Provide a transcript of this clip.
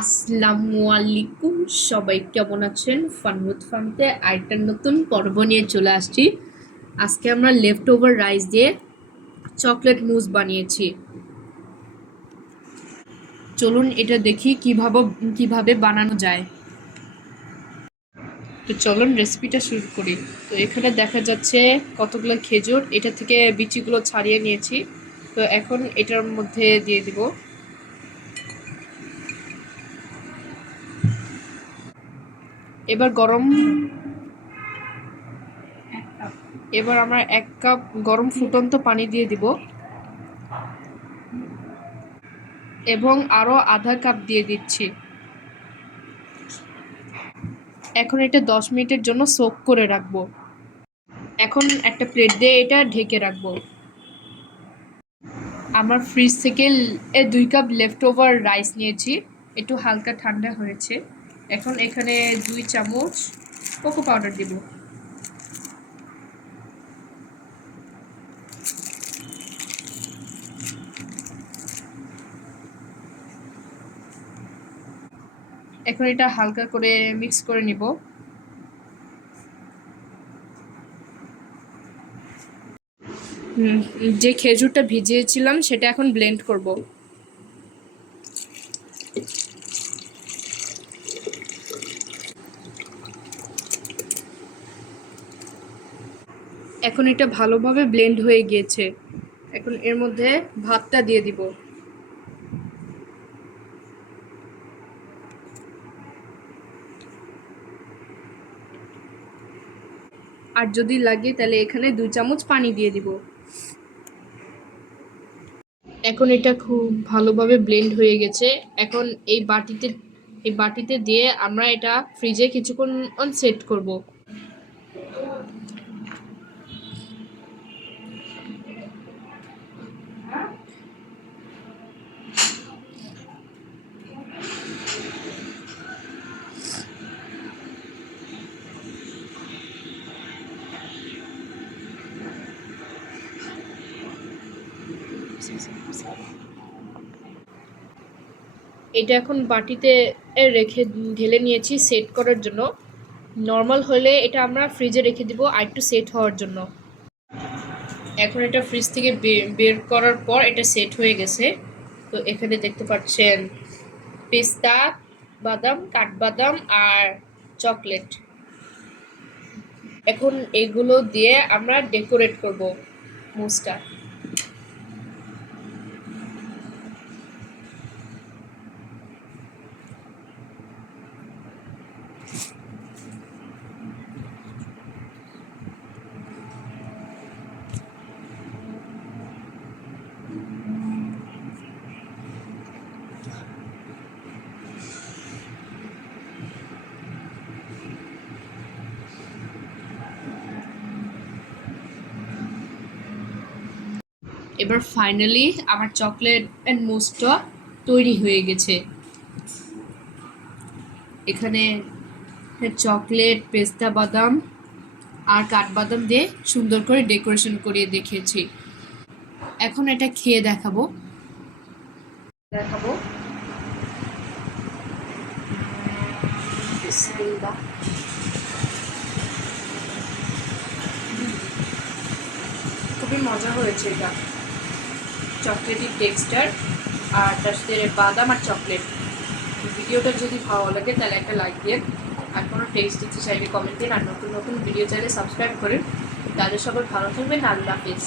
আসসালামু আলাইকুম, সবাই কেমন আছেন? ফানমুদ ফার্মতে আরেকটা নতুন পর্ব নিয়ে চলে আসছি। আজকে আমরা লেফট ওভার রাইস দিয়ে চকলেট মুস বানিয়েছি। চলুন এটা দেখি কিভাবে বানানো যায়। তো চলুন রেসিপিটা শুরু করি। তো এখানে দেখা যাচ্ছে কতগুলো খেজুর, এটা থেকে বিচিগুলো ছাড়িয়ে নিয়েছি। তো এখন এটার মধ্যে দিয়ে দিব। এবার আমরা 1 কাপ গরম ফুটন্ত পানি দিয়ে দিব এবং আরো আধা কাপ দিয়ে দিচ্ছি। এখন এটা 10 মিনিটের জন্য সোক করে রাখবো। এখন একটা প্লেট দিয়ে এটা ঢেকে রাখবো। আমার ফ্রিজ থেকে 2 কাপ লেফট ওভার রাইস নিয়েছি, একটু হালকা ঠান্ডা হয়েছে। এখন এখানে 2 চামচ কোকো পাউডার দিব। এখন এটা হালকা করে মিক্স করে নিব। যে খেজুরটা ভিজিয়েছিলাম সেটা এখন ব্লেন্ড করব। এখন এটা ভালোভাবে ব্লেন্ড হয়ে গিয়েছে। এখন এর মধ্যে ভাতটা দিয়ে দিব। আর যদি লাগে তাহলে এখানে 2 চামচ পানি দিয়ে দিব। এখন এটা খুব ভালোভাবে ব্লেন্ড হয়ে গেছে। এখন এই বাটিতে দিয়ে আমরা এটা ফ্রিজে কিছুক্ষণ সেট করব। এটা এখন বাটিতে রেখে ঢেলে নিয়েছি সেট করার জন্য। নর্মাল হলে এটা আমরা ফ্রিজে রেখে দিব আর একটু সেট হওয়ার জন্য। এখন এটা ফ্রিজ থেকে বের করার পর এটা সেট হয়ে গেছে। তো এখানে দেখতে পাচ্ছেন পেস্তা বাদাম, কাঠবাদাম আর চকলেট। এখন এগুলো দিয়ে আমরা ডেকোরেট করব মুসটা। এবার ফাইনালি আমার চকলেট এন্ড মুসটা তৈরি হয়ে গেছে। এখানে চকলেট, পেস্তা বাদাম আর কাঠবাদাম দিয়ে সুন্দর করে ডেকোরেশন করিয়ে দেখিয়েছি। এখন এটা খেয়ে দেখাবো। বিসমিল্লাহ। খুবই মজা হয়েছে এটা। চকলেটের টেক্সচার আর তার সাথে বাদাম আর চকলেট। ভিডিওটা যদি ভালো লাগে তাহলে একটা লাইক দিয়ে, আর কোনো টেক্সট দিতে চাইলে কমেন্ট দিন, আর নতুন নতুন ভিডিও চাইলে সাবস্ক্রাইব করেন। তাদের সবাই ভালো থাকবেন। আল্লাহ হাফেজ।